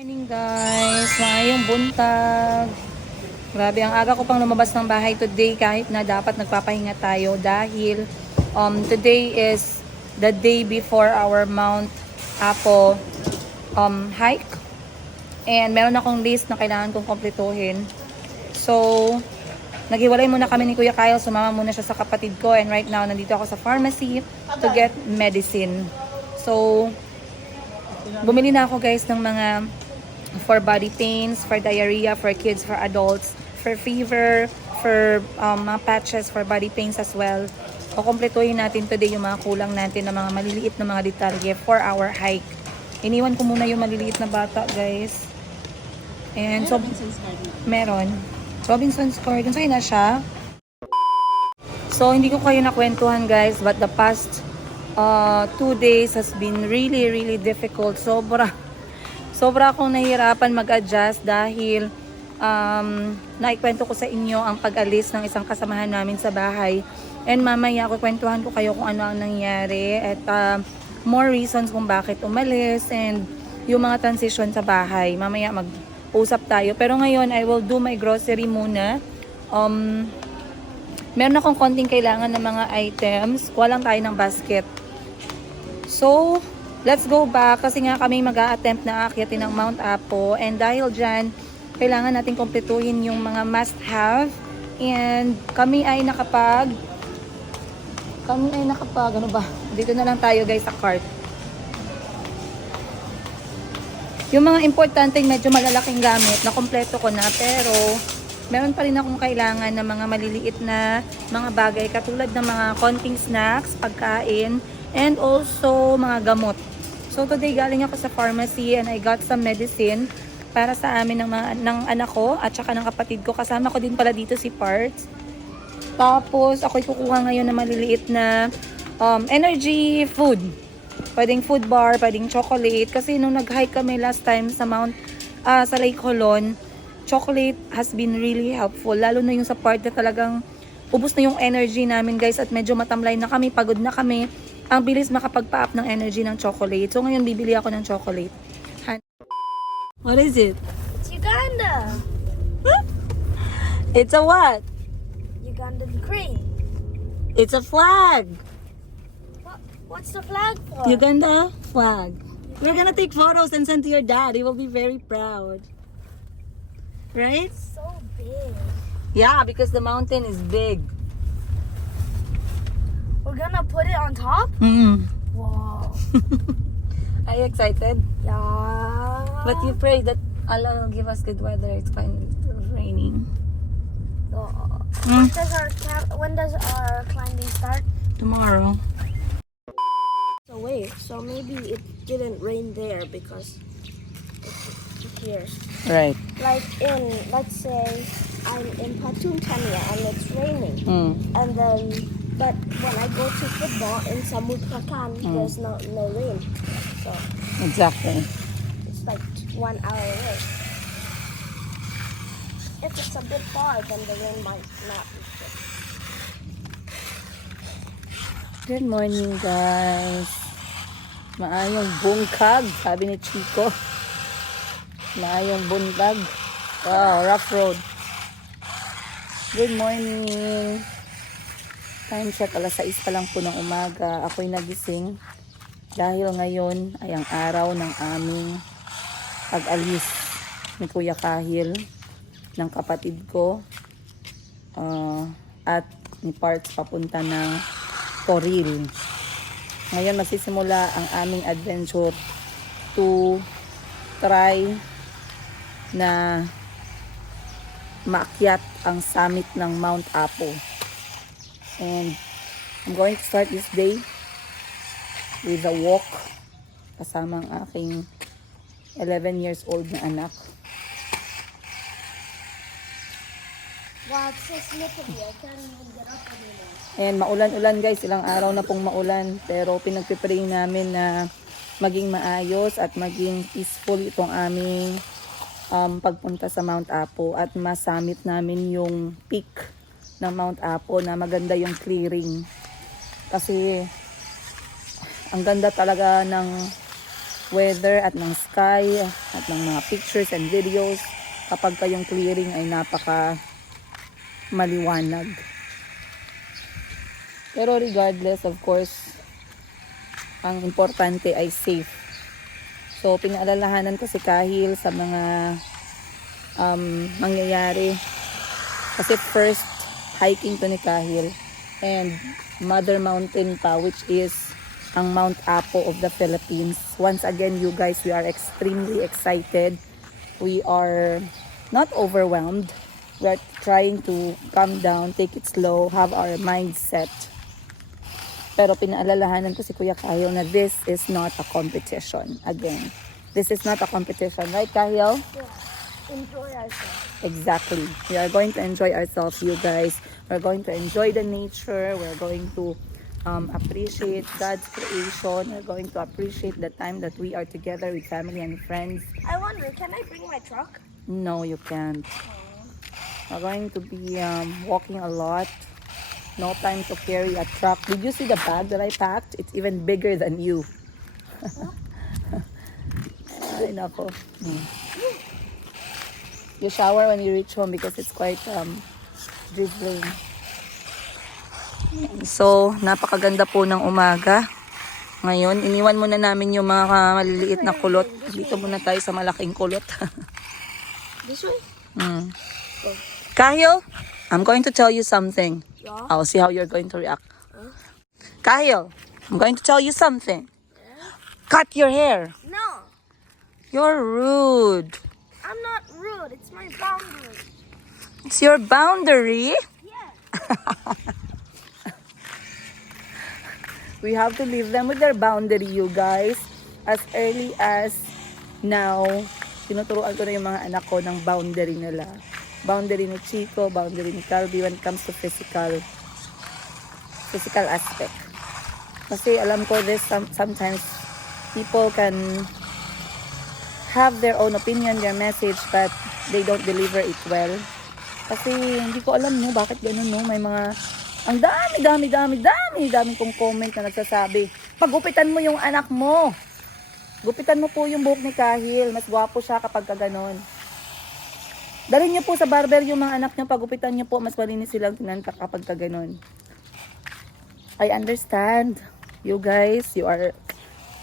Morning guys, ngayong buntag. Grabe, ang aga ko pang lumabas ng bahay today kahit na dapat nagpapahinga tayo dahil today is the day before our Mount Apo hike. And meron akong list na kailangan kong kompletuhin. So, naghiwalay muna kami ni Kuya Kyle, sumama muna siya sa kapatid ko, and right now nandito ako sa pharmacy to get medicine. So, bumili na ako guys ng mga for body pains, for diarrhea, for kids, for adults, for fever, for mga patches, for body pains as well. Kukumpletuhin natin today yung mga kulang natin ng mga maliliit na mga detalye for our hike. Iniwan ko muna yung maliliit na bata guys. And so, meron. Robinson's Garden. So, yun na siya. So, hindi ko kayo nakwentuhan guys, but the past 2 days has been really difficult. Sobra akong nahihirapan mag-adjust dahil naikwento ko sa inyo ang pag-alis ng isang kasamahan namin sa bahay. And mamaya kwentuhan ko kayo kung ano ang nangyari at more reasons kung bakit umalis and yung mga transition sa bahay. Mamaya mag-usap tayo. Pero ngayon, I will do my grocery muna. Meron akong konting kailangan ng mga items. Kuha lang tayo ng basket. So, let's go back kasi nga kami mag-a-attempt na akyatin ng Mount Apo, and dahil dyan, kailangan natin kompletuhin yung mga must-have, and kami ay nakapag, ano ba? Dito na lang tayo guys sa cart. Yung mga importante medyo malalaking gamit, na kompleto ko na, pero meron pa rin akong kailangan ng mga maliliit na mga bagay katulad ng mga konting snacks, pagkain, and also mga gamot. So today galing ako sa pharmacy and I got some medicine para sa amin ng anak ko at saka ng kapatid ko. Kasama ko din pala dito si Parts. Tapos ako'y kukuha ngayon ng maliliit na energy food. Pwedeng food bar, pwedeng chocolate. Kasi nung nag-hike kami last time sa sa Lake Holon, chocolate has been really helpful. Lalo na yung sa part na talagang ubos na yung energy namin guys at medyo matamlay na kami, pagod na kami. Ang bilis makapagpa-up ng energy ng chocolate. So ngayon bibili ako ng chocolate. What is it? It's Uganda. It's a what? Ugandan crane. It's a flag. What's the flag for? Uganda flag. We're gonna take photos and send to your dad. He will be very proud. Right? It's so big. Yeah, because the mountain is big. We're gonna put it on top? Mm. Wow. Are you excited? Yeah. But you pray that Allah will give us good weather. It's kind of raining. When does our climbing start? Tomorrow. So wait, so maybe it didn't rain there because it's here. Right. Like let's say I'm in Patum Tania and it's raining. Mm. And then, but when I go to football in Samut Prakan, there's no rain. So Exactly. it's like 1 hour away. If it's a bit far, then the rain might not be good. Good morning, guys. Maayong bungkag, sabi ni Chico. Maayong buntag. Wow, rough road. Good morning. Time check, alas 6 pa lang po ng umaga. Ako'y nagising dahil ngayon ay ang araw ng aming pag-alis ni Kuya Kahil, ng kapatid ko, at ni Parts papunta ng Toril. Ngayon magsisimula ang aming adventure to try na maakyat ang summit ng Mount Apo. And I'm going to start this day with a walk kasama ang aking 11 years old na anak. Wow, it's so slippery. I can't even get up anymore. And maulan-ulan guys, ilang araw na pong maulan, pero pinagpipray namin na maging maayos at maging peaceful itong aming pagpunta sa Mount Apo at masamit namin yung peak ng Mount Apo na maganda yung clearing. Kasi ang ganda talaga ng weather at ng sky at ng mga pictures and videos kapag kayong clearing ay napaka maliwanag. Pero regardless, of course, ang importante ay safe. So, pinaalalahanan ko si Kahil sa mga mangyayari. Kasi first hiking to ni Kahil. And Mother Mountain pa, which is ang Mount Apo of the Philippines. Once again, you guys, we are extremely excited. We are not overwhelmed. We are trying to calm down, take it slow, have our mindset. Pero pinaalalahanan ko si Kuya Kahil na this is not a competition. Again, this is not a competition. Right, Kahil? Yeah. Enjoy ourselves. Exactly. We are going to enjoy ourselves, you guys. We're going to enjoy the nature. We're going to appreciate God's creation. We're going to appreciate the time that we are together with family and friends. I wonder, can I bring my truck? No, you can't. We're going to be walking a lot. No time to carry a truck. Did you see the bag that I packed? It's even bigger than you. Ay, nako. You shower when you reach home because it's quite drizzling. So, napakaganda po ng umaga. Ngayon, iniwan muna namin yung mga maliliit na kulot. Dito muna tayo sa malaking kulot. This way? Kahil, I'm going to tell you something. Yeah. I'll see how you're going to react. Kahil, I'm going to tell you something. Cut your hair. No, You're rude. I'm not rude. It's my boundary. It's your boundary. Yeah. We have to leave them with their boundary, you guys. As early as now, tinuturuan ko na yung mga anak ko ng boundary nila. Boundary ni Chico, boundary ni Calvi when it comes to physical aspect. Kasi alam ko this, sometimes people can have their own opinion, their message, but they don't deliver it well. Kasi hindi ko alam no, bakit ganun no, may mga ang dami kong comment na nagsasabi, pagupitan mo yung anak mo. Gupitan mo po yung buhok ni Kahil, mas gwapo siya kapag kaganon. Dalhin niyo po sa barber yung mga anak niyo, pagupitan niyo po, mas malinis silang tinantak kapag kaganon. I understand. You guys, you are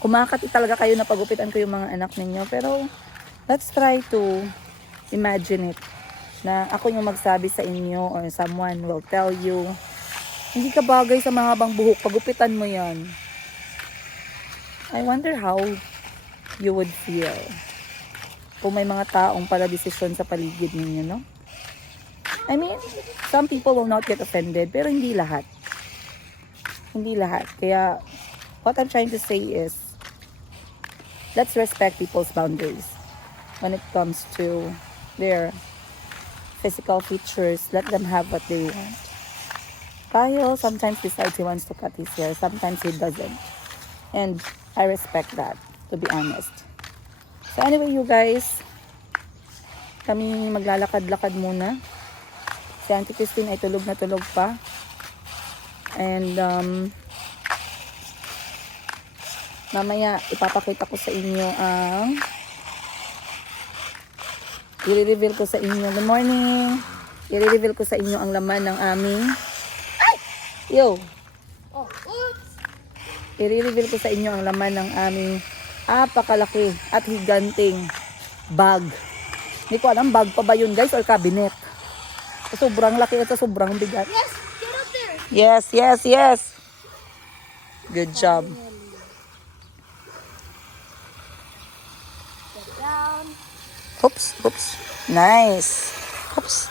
kumakati talaga kayo na pagupitan ko yung mga anak ninyo, pero let's try to imagine it na ako yung magsabi sa inyo or someone will tell you, hindi ka bagay sa mahabang buhok, pagupitan mo yan. I wonder how you would feel kung may mga taong pala desisyon sa paligid ninyo, no? I mean, some people will not get offended, pero hindi lahat. Hindi lahat. Kaya, what I'm trying to say is, let's respect people's boundaries when it comes to their physical features. Let them have what they want. Kyle sometimes decides he wants to cut his hair. Sometimes he doesn't. And I respect that, to be honest. So anyway, you guys, kami maglalakad-lakad muna. Si Auntie Christine ay tulog na tulog pa. And mamaya ipapakita ko sa inyo ang i-reveal ko sa inyo. Good morning. I-reveal ko sa inyo ang laman ng aming yo. Oh, oops. I-reveal ko sa inyo ang laman ng aming apakalaki at higanting bag. Hindi ko alam bag pa ba yun guys or cabinet. Sobrang laki at sobrang bigat. Yes, get up there. Yes, yes, yes. Good job. Get down. Oops, oops. Nice. Oops.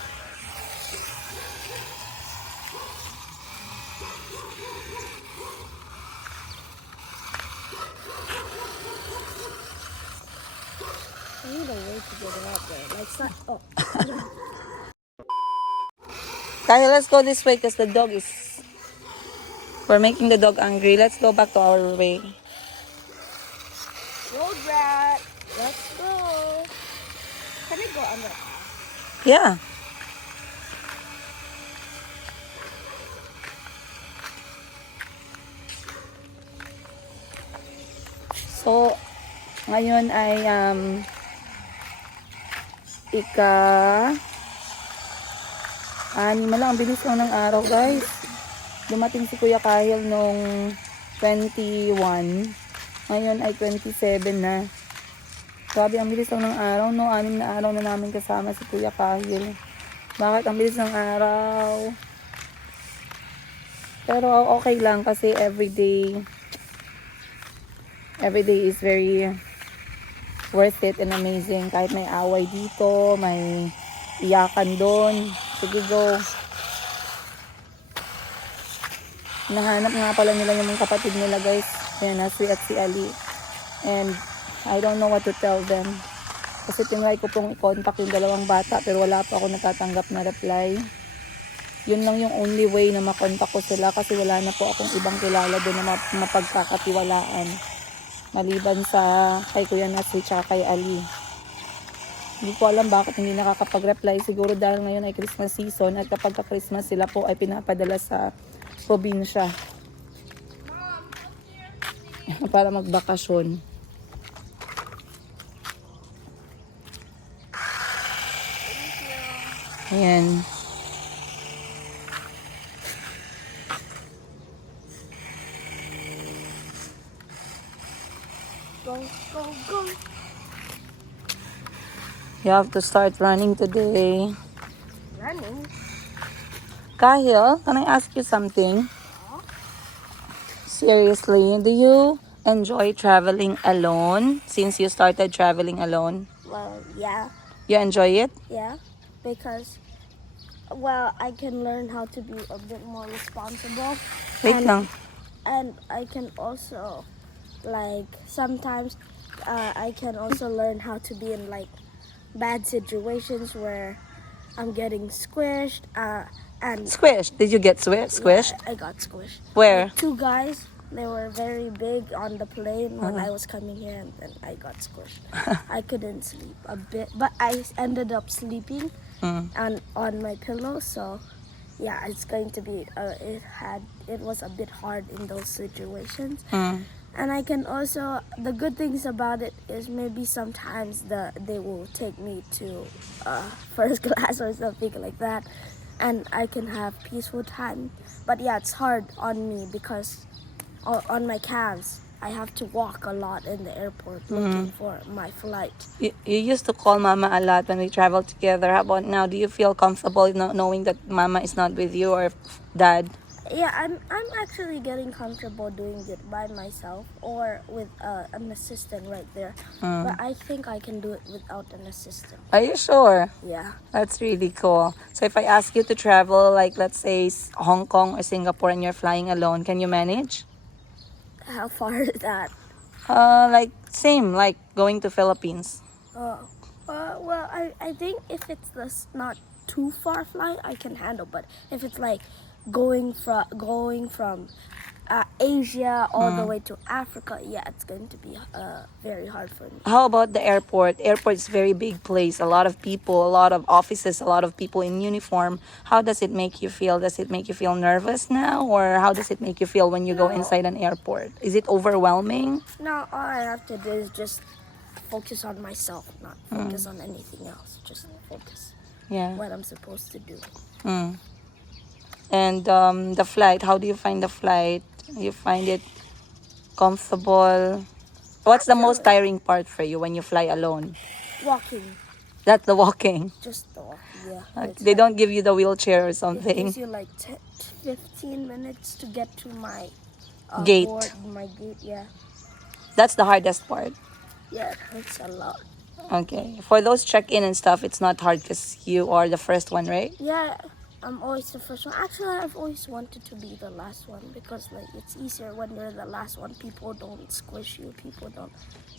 I need a way to get it out there. Like, it's not, oh. Kaya let's go this way because the dog is... We're making the dog angry. Let's go back to our way. Road rat. Let's go. Can I go under? Yeah. So, Ngayon ay ika-6 na lang. Ang bilis lang ng araw, guys. Dumating si Kuya Kahil nung 21. Ngayon ay 27 na. Grabe, ang bilis lang ng araw, no? 6 na araw na namin kasama si Kuya Kahil. Bakit ang bilis ng araw? Pero okay lang kasi everyday is very worth it and amazing. Kahit may away dito, may iyakan doon. Sige, go. Nahanap nga pala nila yung mga kapatid nila, guys. Ayan, Asri at si Ali. And I don't know what to tell them. Kasi tinry ko pong i-contact yung dalawang bata pero wala pa ako natatanggap na reply. Yun lang yung only way na makontak ko sila kasi wala na po akong ibang kilala doon na mapagkakatiwalaan. Maliban sa kay Kuya Nasri tsaka kay Ali. Hindi ko alam bakit hindi nakakapag-reply. Siguro dahil ngayon ay Christmas season at kapag ka-Christmas sila po ay pinapadala sa probinsya. Para magbakasyon. Ayan. Go, go, go. You have to start running today. Running? Kahil, can I ask you something? Seriously, do you enjoy traveling alone since you started traveling alone? Well, yeah. You enjoy it? Yeah. Because, well, I can learn how to be a bit more responsible. Wait lang. And I can also, like, sometimes I can also learn how to be in, like, bad situations where I'm getting squished. And Squished. Did you get squished? Yeah, I got squished. Where? Like, 2 guys, they were very big on the plane when I was coming here, and then I got squished. I couldn't sleep a bit, but I ended up sleeping on my pillow. So, yeah, it's going to be. It was a bit hard in those situations. And I can also, the good things about it is maybe sometimes they will take me to first class or something like that, and I can have peaceful time. But yeah, it's hard on me because on my calves, I have to walk a lot in the airport looking for my flight. You used to call Mama a lot when we traveled together. How about now? Do you feel comfortable knowing that Mama is not with you or Dad? Yeah, I'm actually getting comfortable doing it by myself or with an assistant right there. But I think I can do it without an assistant. Are you sure? Yeah. That's really cool. So if I ask you to travel, like let's say Hong Kong or Singapore and you're flying alone, can you manage? How far is that? Like same, like going to Philippines. Well, I think if it's not too far flight, I can handle. But if it's like going from Asia all the way to Africa, yeah, it's going to be very hard for me. How about the airport? Airport is a very big place. A lot of people, a lot of offices, a lot of people in uniform. How does it make you feel? Does it make you feel nervous now? Or how does it make you feel when you go inside an airport? Is it overwhelming? No, all I have to do is just focus on myself, not focus on anything else. Just focus Yeah. what I'm supposed to do. And the flight, how do you find the flight? You find it comfortable? What's the most tiring part for you when you fly alone? Walking, That's the walking. just the walking, yeah. It's They like- don't give you the wheelchair or It something. gives you like 15 minutes to get to my Gate. my gate, yeah. That's the hardest part. Yeah, it hurts a lot. Okay. For those check-in and stuff, it's not hard because you are the first one, right? Yeah, I'm always the first one. Actually, I've always wanted to be the last one because like it's easier when you're the last one. People don't squish you. People don't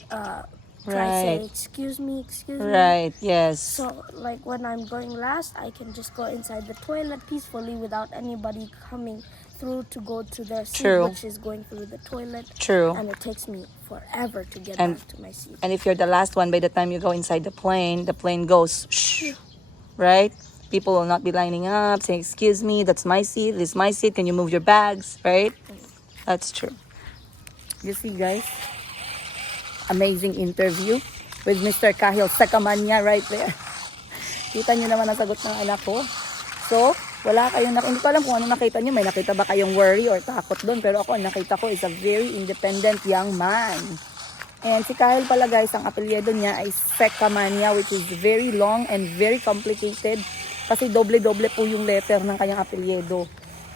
try to say Right. excuse me. Right, yes. So like when I'm going last, I can just go inside the toilet peacefully without anybody coming through to go to their seat, True. which is going through the toilet. True. And it takes me forever to get And- back to my seat. And if you're the last one, by the time you go inside the plane goes shh, right? People will not be lining up, saying, excuse me, that's my seat, this is my seat, can you move your bags, right? That's true. You see, guys? amazing interview with Mr. Kahil Sakamanya right there. Kita niyo naman ang sagot ng anak ko. So, wala kayong hindi ko alam kung ano nakita niyo. May nakita ba kayong worry or takot doon? Pero ako, ang nakita ko is a very independent young man. And si Kahil pala guys, ang apelyido niya ay Sakamanya, which is very long and very complicated. Kasi doble-doble po yung letter ng kanyang apelyido.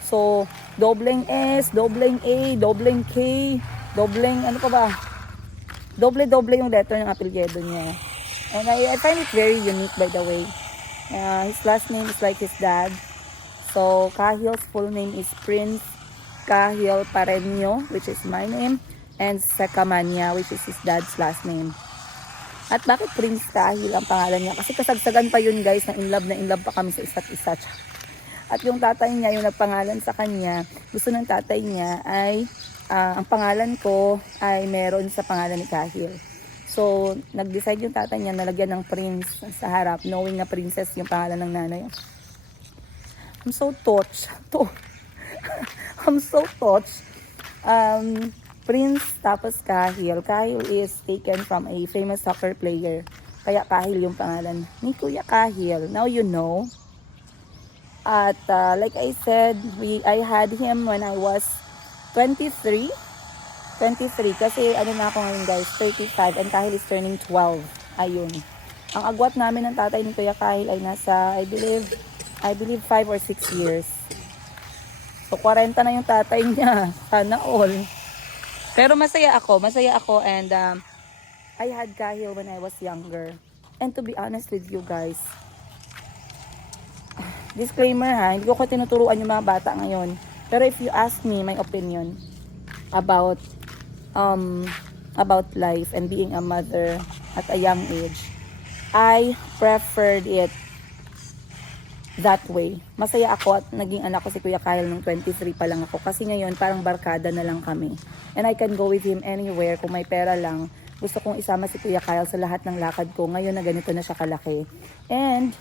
So, dobleng S, dobleng A, dobleng K, dobleng ano pa ba? Doble-doble yung letter ng apelyido niya. And I find it very unique by the way. His last name is like his dad. So, Kahil's full name is Prince Kahil Pareño, which is my name, and Sakamanya, which is his dad's last name. At bakit Prince Kahil ang pangalan niya? Kasi kasagsagan pa yun guys, na in love pa kami sa isa't isa. At yung tatay niya, yung nagpangalan sa kanya, gusto ng tatay niya ay, ang pangalan ko ay meron sa pangalan ni Kahil. So, nag-decide yung tatay niya na lagyan ng Prince sa harap, knowing na Princess yung pangalan ng nanay. I'm so touched. I'm so touched. Prince tapos Kahil. Kahil is taken from a famous soccer player. Kaya Kahil yung pangalan ni Kuya Kahil. Now you know. At like I said, I had him when I was 23 kasi ano na ako ngayon guys, 35 and Kahil is turning 12. Ayun. Ang agwat namin ng tatay ni Kuya Kahil ay nasa I believe 5 or 6 years. So 40 na yung tatay niya. Sana all. Pero masaya ako and I had Kahil when I was younger. And to be honest with you guys, disclaimer ha, hindi ko tinuturuan yung mga bata ngayon. Pero if you ask me my opinion about life and being a mother at a young age, I preferred it that way. Masaya ako at naging anak ko si Kuya Kahil nung 23 pa lang ako. Kasi ngayon parang barkada na lang kami. And I can go with him anywhere kung may pera lang. Gusto kong isama si Kuya Kahil sa lahat ng lakad ko. Ngayon na ganito na siya kalaki. And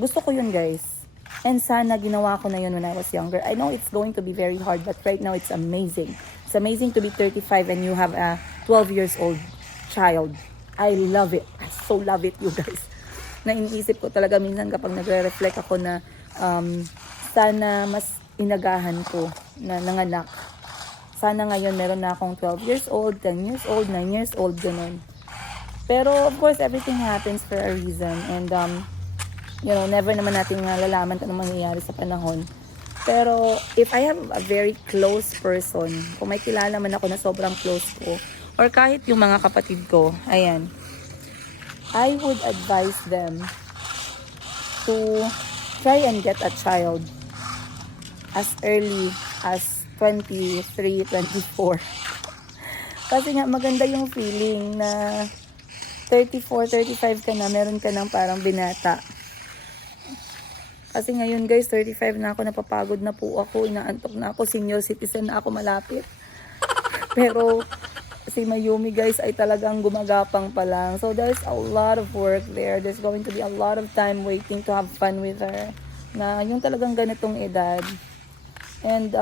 gusto ko yun guys. And sana ginawa ko na yun when I was younger. I know it's going to be very hard, but right now it's amazing. It's amazing to be 35 and you have a 12 years old child. I love it. I so love it, you guys. Na iniisip ko talaga minsan kapag nagre-reflect ako na sana mas inagahan ko na nanganak. Sana ngayon meron na akong 12 years old, 10 years old, 9 years old, ganun. Pero of course, everything happens for a reason. And you know, never naman natin malalaman kung anong mangyayari sa panahon. Pero if I have a very close person, kung may kilala man ako na sobrang close ko, or kahit yung mga kapatid ko, ayan, I would advise them to try and get a child as early as 23, 24. Kasi nga maganda yung feeling na 34, 35 ka na, meron ka ng parang binata. Kasi ngayon guys, 35 na ako, napapagod na po ako, inaantok na ako, senior citizen na ako malapit. Pero si Mayumi guys ay talagang gumagapang pa lang. So there's a lot of work there. There's going to be a lot of time waiting to have fun with her. Na yung talagang ganitong edad. And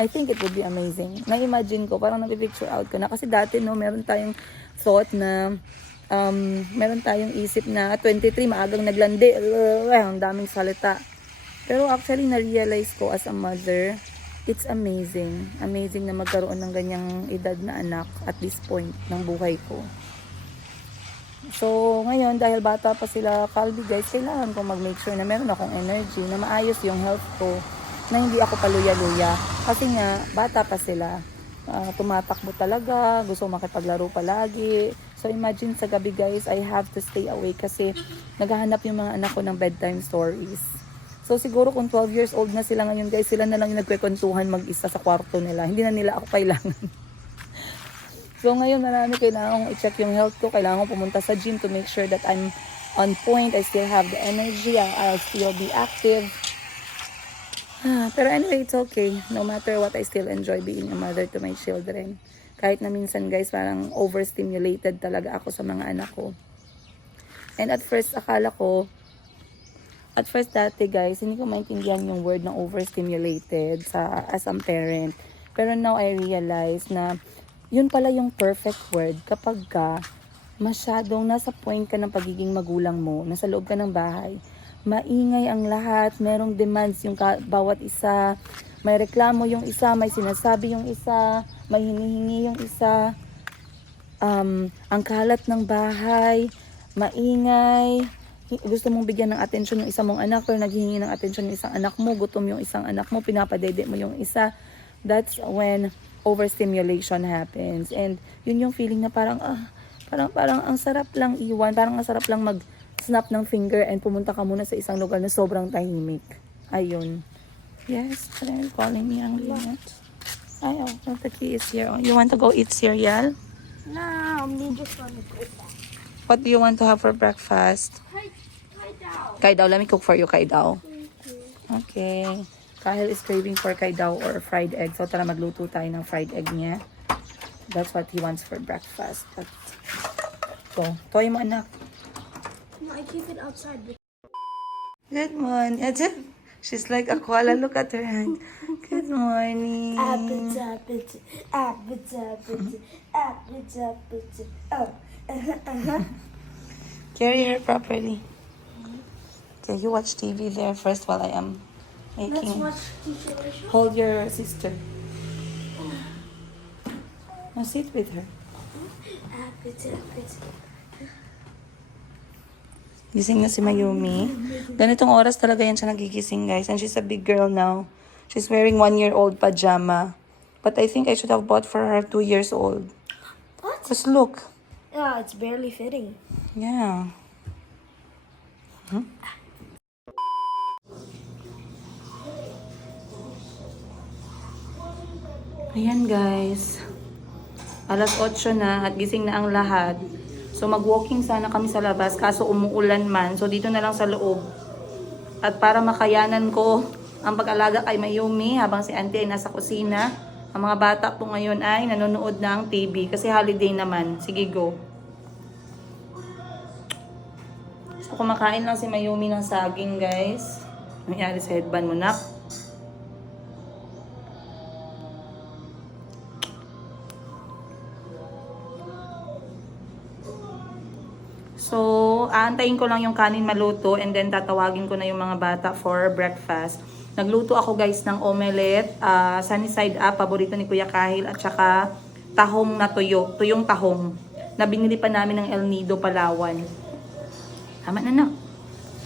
I think it would be amazing. Na-imagine ko, parang napipicture out ko na. Kasi dati no, meron tayong thought na meron tayong isip na 23, maagang naglandi, ang daming salita. Pero actually, na-realize ko as a mother, it's amazing. Amazing na magkaroon ng ganyang edad na anak at this point ng buhay ko. So, ngayon, dahil bata pa sila, Calvi guys, kailangan ko mag-make sure na meron akong energy, na maayos yung health ko, na hindi ako paluya-luya. Kasi nga, bata pa sila. Tumatakbo talaga, gusto makipaglaro palagi. So imagine sa gabi guys, I have to stay awake kasi naghahanap yung mga anak ko ng bedtime stories. So siguro kung 12 years old na sila ngayon guys, sila na lang yung nagkwekwentuhan mag-isa sa kwarto nila. Hindi na nila ako kailangan. So ngayon marami kailangan kong i-check yung health ko. Kailangan kong pumunta sa gym to make sure that I'm on point. I still have the energy. I'll still be active. Pero anyway, it's okay. No matter what, I still enjoy being a mother to my children. Kahit na minsan guys, parang overstimulated talaga ako sa mga anak ko. And at first, dati guys, hindi ko maintindihan yung word ng overstimulated as a parent. Pero now I realize na yun pala yung perfect word kapag ka masyadong nasa point ka ng pagiging magulang mo, nasa loob ka ng bahay, maingay ang lahat, merong demands yung bawat isa, may reklamo yung isa, may sinasabi yung isa, may hinihingi yung isa, ang kalat ng bahay, maingay, gusto mong bigyan ng atensyon yung isang mong anak, pero naghihingi ng atensyon yung isang anak mo, gutom yung isang anak mo, pinapadede mo yung isa. That's when overstimulation happens. And yun yung feeling na parang ang sarap lang iwan, parang ang sarap lang mag-snap ng finger and pumunta ka muna sa isang lugar na sobrang tahimik. Ayun. Yes, they're calling me ang liit. Ay, the key is here. You want to go eat cereal? No, me just want to go back. What do you want to have for breakfast? Kai Dao. Kaidao, let me cook for you, Kaidao. Okay. Kahil is craving for Kaidao or fried egg. So, tara magluto tayo ng fried egg niya. That's what he wants for breakfast. So, toy mo, anak. No, I keep it outside. Good morning. She's like a koala. Look at her hand. Good morning. Appetite, appetite, appetite. Oh. Carry her properly. Okay, you watch TV there first while I am Let's making. watch Teacher Alicia. Hold your sister. Now sit with her. Appetite. Gising na si Mayumi. Ganitong oras talaga yan siya nagigising, guys. And she's a big girl now. She's wearing 1-year-old pajama. But I think I should have bought for her 2 years old. What? Because look. Yeah, it's barely fitting. Yeah. Ayan, guys. Alas 8 na at gising na ang lahat. So mag-walking sana kami sa labas kaso umuulan man. So dito na lang sa loob. At para makayanan ko ang pag-alaga kay Mayumi habang si Auntie ay nasa kusina. Ang mga bata po ngayon ay nanonood ng TV kasi holiday naman. Sige, go. So kumakain lang si Mayumi ng saging, guys. Nangyari sa headband mo, nak. So, aantayin ko lang yung kanin maluto and then tatawagin ko na yung mga bata for breakfast. Nagluto ako, guys, ng omelette, sunny side up, paborito ni Kuya Kahil, at saka tahong na tuyo, tuyong tahong, na binili pa namin ng El Nido, Palawan. Tama na, nak.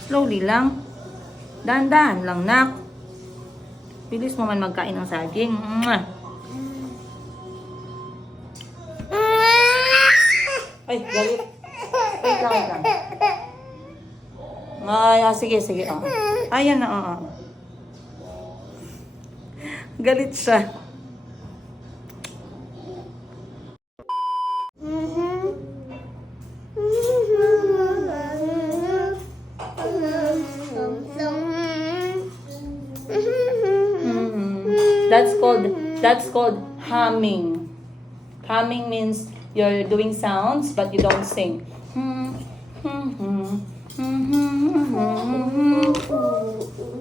Slowly lang. Dahan-dahan lang, nak. Bilis mo man magkain ng saging. Mwah! Ay, galit. Wait lang. Ay, sige. Ayan na, Galit siya. That's called humming. Humming means you're doing sounds but you don't sing.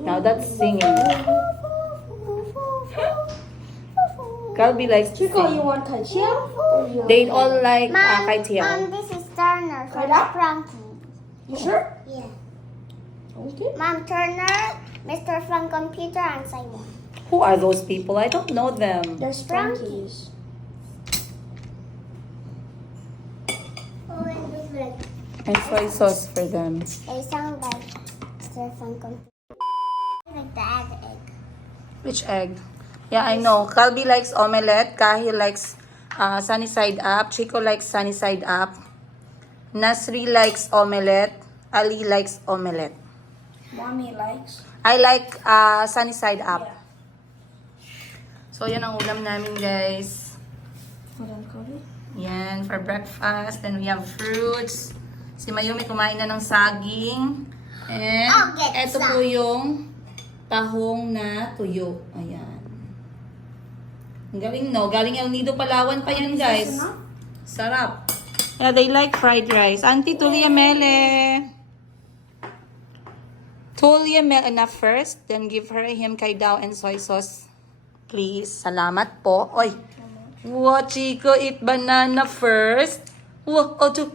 Now that's singing. Calby likes to Chico, you sing. want Kaichiel? They all like Kai Tiao. Mom, this is Turner from Kaila? Frankie. You sure? Yeah. Okay. Mom, Turner, Mr. Frank Computer, and Simon. Who are those people? I don't know them. There's Frankies. Oh, and this like And soy sauce for them. they sound like Mr. Frank Computer. Like the egg. Which egg? Yeah, I know. Calby likes omelette. Kahil likes sunny side up. Chico likes sunny side up. Nasri likes omelette. Ali likes omelette. Mommy likes. I like sunny side up. Yeah. So, yan ang ulam namin, guys. Hold on, Kobe. Yan, for breakfast. Then we have fruits. Si Mayumi kumain na ng saging. And I'll get eto some. po yung tahong na tuyo. Ayan. Ang galing, no? Galing El Nido, Palawan pa yan, guys. Sarap. Yeah, they like fried rice. Auntie Tulia Mele. Tulia Mele enough first. Then give him Kai Dao and soy sauce. Please. Salamat po. Oy. Wow, Chico, eat banana first. Wow, ojo.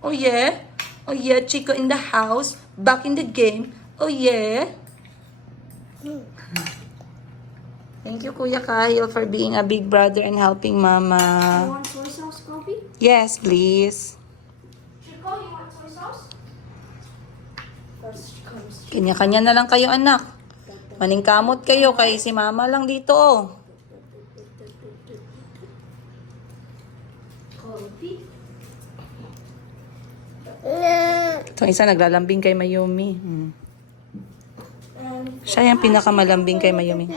Oh yeah. Oh yeah, Chico in the house. Back in the game. Oh yeah. Thank you, Kuya Kyle, for being a big brother and helping Mama. You want soy sauce, Kobe? Yes, please. Chico, you want soy sauce? First comes Kanya-kanya na lang kayo, anak. Maningkamot kayo, kay si Mama lang dito, oh. Kobe. Itong isa naglalambing kay Mayumi. And Siya yung pinakamalambing kay Mayumi.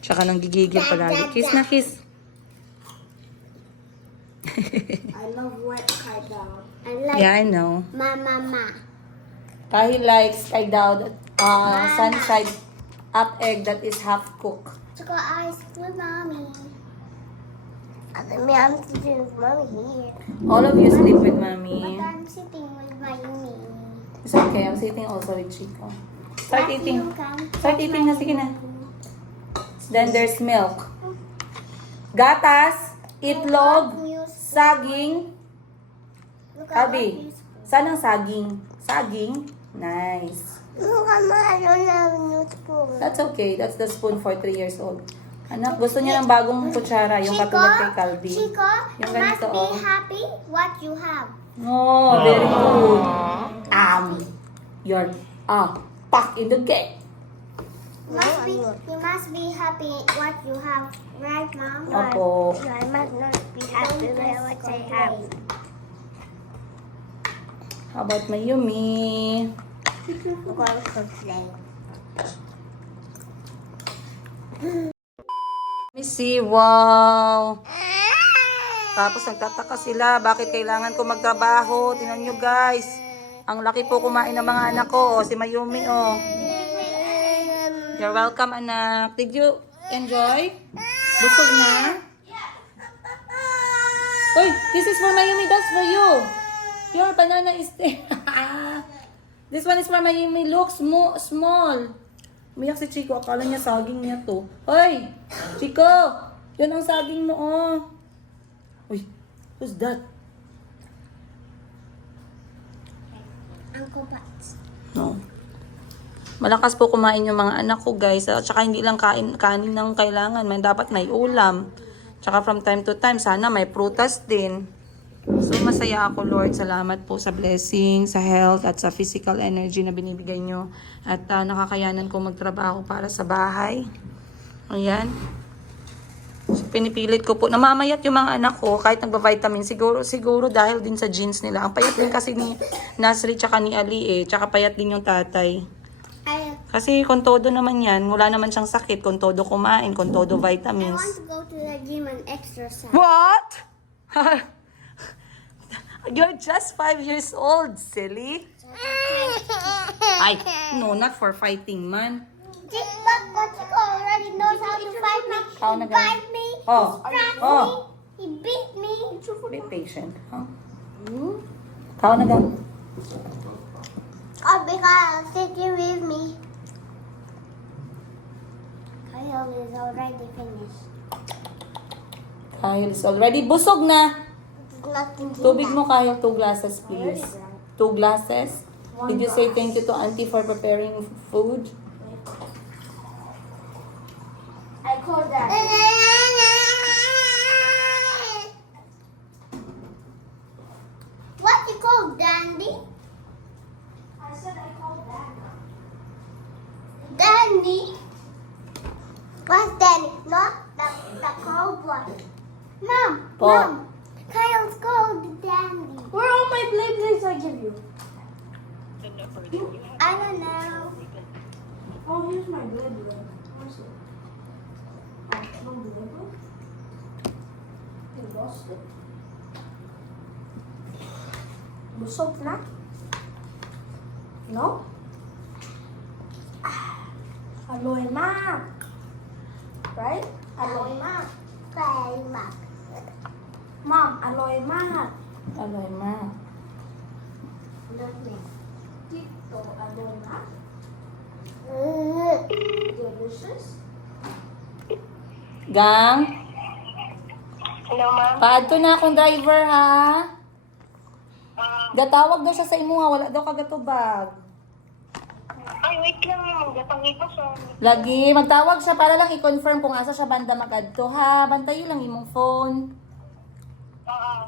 Tsaka nang gigigil palagi. Kiss na kiss. I love wet kite down. I like Yeah, I know. Mama. Tahi likes kay Dowd, sunny side up egg that is half cooked. Chico ice with mommy. I'm sitting with mommy here. All of you sleep with But Mommy. I'm sitting with my knee. It's okay, I'm sitting also with Chico. Start eating. You can Start eating na, sige na. Then there's milk. Gatas, itlog, saging. Look at Abi, what saan ang saging? Saging? Nice. Look at I don't have a new spoon. That's okay. That's the spoon for 3 years old. Anak, gusto niya ng bagong kutsara, yung katulad kay Calvi. Chico, Yung you must ganito, be oh. happy what you have. Oh, very good. You're back in the game. You must be happy what you have, right, Mom? Opo. I must not be happy with what I have. How about Mayumi? Look what I'm play. Let me see. Wow. Tapos nagtataka sila, bakit kailangan ko magtrabaho? Tingnan nyo guys. Ang laki po kumain ng mga anak ko. Si Mayumi, oh. You're welcome, anak. Did you enjoy? Busog na? Uy, this is for Mayumi. That's for you. Your banana is there. This one is for Mayumi. Look small. Umiyak si Chico. Akala niya saging niya to. Hoy! Chico! Yan ang saging mo, oh. Uy, who's that? Uncle Butts. No. Malakas po kumain yung mga anak ko, guys. At saka hindi lang kanin ng kailangan. Dapat may ulam. Tsaka from time to time, sana may prutas din. So, masaya ako, Lord. Salamat po sa blessing, sa health, at sa physical energy na binibigay nyo. At nakakayanan ko magtrabaho para sa bahay. Ayan. So, pinipilit ko po. Namamayat yung mga anak ko kahit nagba-vitamin. Siguro dahil din sa genes nila. Ang payat din kasi ni Nasri tsaka ni Ali eh. Tsaka payat din yung tatay. Kasi kung todo naman yan, wala naman siyang sakit. Kung todo kumain, kung todo I vitamins. want to go to the gym and exercise. What? You're just 5 years old, silly. Ay, no, not for fighting, man. But Chico already knows how to fight me. How He na bite me, Oh, scratch oh. me, he beat me. Be patient, huh? Kao na gang. Oh, because sitting with me. Kyle is already finished. Kyle is already busog na. Nothing Tubig mo, Kyle. 2 glasses, please. 2 glasses. Did you say thank you to Auntie for preparing food? I called that. What you call Dandy? I said I called that. Dandy? What's Dandy? Not the cowboy. Mom, Po. Mom. Kyle's called Dandy. Where are all my Beyblades I give you? I don't know. Oh, here's my Beyblade. Where's it? Oh, no Beyblade? You lost it. Busog na? No? Aloy na. Right? Aloy na. Kyle Mac. Mom, aloy na. Aloy, ma. Not me. Tito, aloy na. Delicious. Gang, Hello, ma'am. paadto na akong driver ha. Gatawag daw siya sa imo ha, wala daw kagatubag. Ay, wait lang. Magpangit pa siya. Lagi, magtawag siya para lang i-confirm kung asa siya banda magadto ha. Bantayo lang imong phone.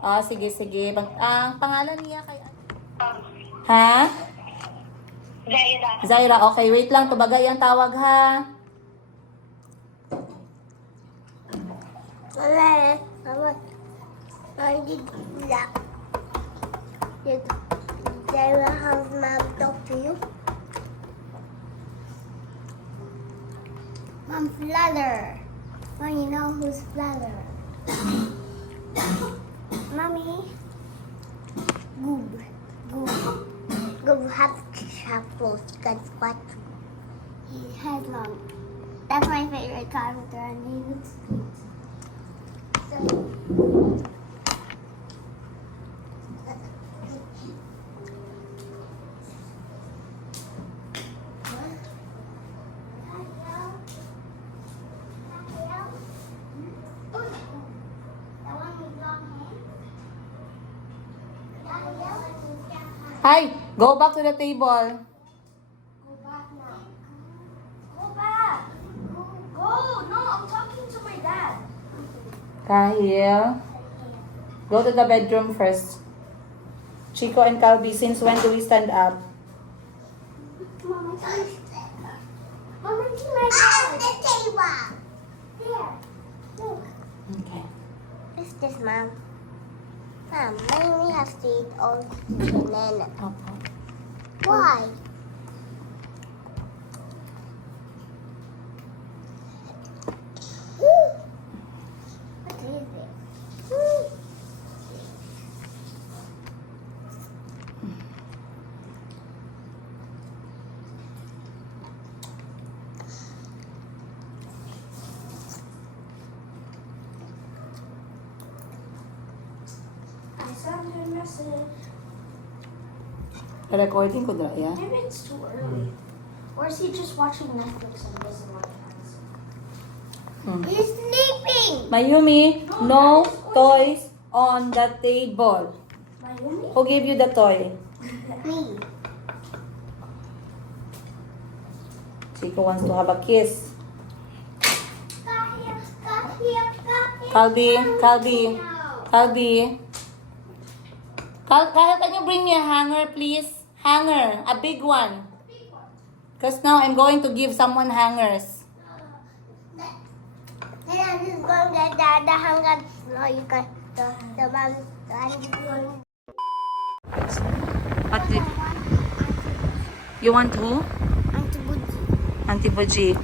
Oo. Sige, sige. Ang pangalan niya kay... Ha? Zaira. Zaira, okay. Wait lang. Tubagay ang tawag ha. Wala. Mama. Hindi black. Did Zaira have mom talk to you? Mom, Flutter. Mom, you know who's Flutter? Mommy. Goob. Goob. Goob have clothes. Got what? He has long. That's my favorite character and he looks cute. So, Hi, go back to the table. Go back now. Go back. Go. No, I'm talking to my dad. Kahil, go to the bedroom first. Chico and Calvi, since when do we stand up? Mama, Mama, see my dad. The table. Here. Look. Okay. What's this, Mom? Mom, I only have to eat all the banana. Opo. Why? What is it? I sent her a message. Recording ko dra, yeah? Maybe it's too early. Or is he just watching Netflix and doesn't want to answer? He's sleeping. Mayumi, no toys on the table. Mayumi? Who gave you the toy? Me. Chico wants to have a kiss. Kahir, kahir, kahir. Calvi, Calvi, Calvi. Kahit can you bring me a hanger, please? Hanger, a big one. Because now I'm going to give someone hangers. Then I'm just going to get the hunger. No, you got the mom. I'm just going. What did you want who? Auntie Buji. Auntie Buji.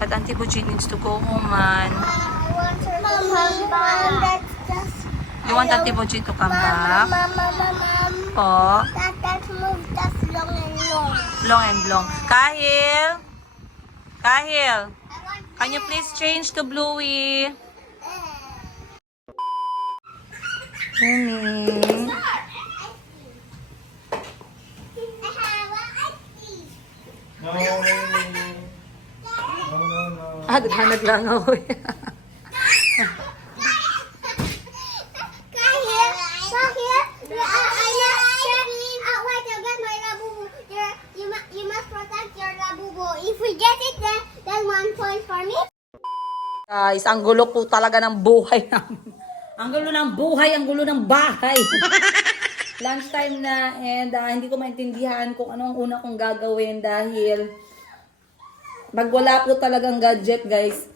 But Auntie Buji needs to go home, man. I want her to come back. That's just. You want Auntie Buji to come back? Mom. Po. That move just long and long. Long and long. Kahil! Kahil! I want. Can you please change to Bluey? Honey. No, no. Daghanag lang ako. If we get it, then 1 point for me. Guys, ang gulo po talaga ng buhay namin. Ang gulo ng buhay, ang gulo ng bahay. Lunchtime na and hindi ko maintindihan kung ano ang una kong gagawin dahil pag wala po talagang gadget, guys,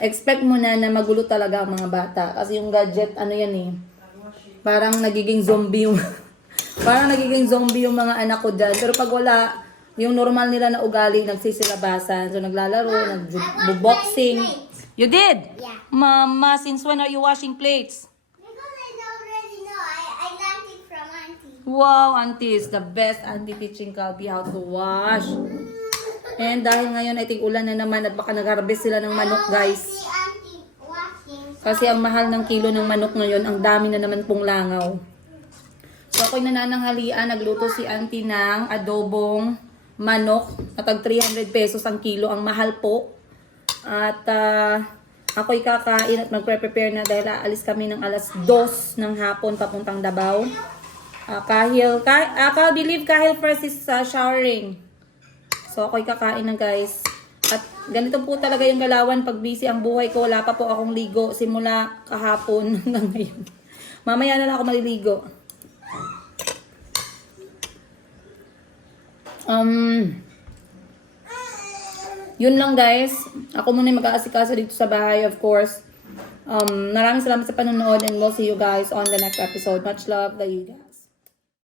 expect mo na magulo talaga ang mga bata. Kasi yung gadget, ano yan eh, parang nagiging zombie yung parang nagiging zombie yung mga anak ko dyan. Pero pag wala, yung normal nila na ugali, nagsisilabasan. So, naglalaro, nagbo-boxing. You did? Yeah. Mama, since when are you washing plates? Because I already know. I learned it from Auntie. Wow, auntie is the best auntie teaching Calvi how to wash. And dahil ngayon ay tig-ulan na naman at baka nag-harvest sila ng manok, guys. See Auntie washing. Kasi ang mahal ng kilo ng manok ngayon, ang dami na naman pong langaw. So ako'y nanananghalian, nagluto si auntie ng adobong manok na tag 300 pesos ang kilo. Ang mahal po. At ako'y kakain at magpre-prepare na dahil aalis kami ng alas 2 ng hapon papuntang Davao. Kahil believe Kahil first is showering. So ako'y kakain na guys. At ganito po talaga yung galawan pag busy ang buhay ko. Wala pa po akong ligo simula kahapon hanggang ngayon. Mamaya na lang ako maliligo. Yun lang guys. Ako muna yung mag-aasikaso dito sa bahay, of course. Maraming salamat sa panonood and we'll see you guys on the next episode. Much love, love you guys.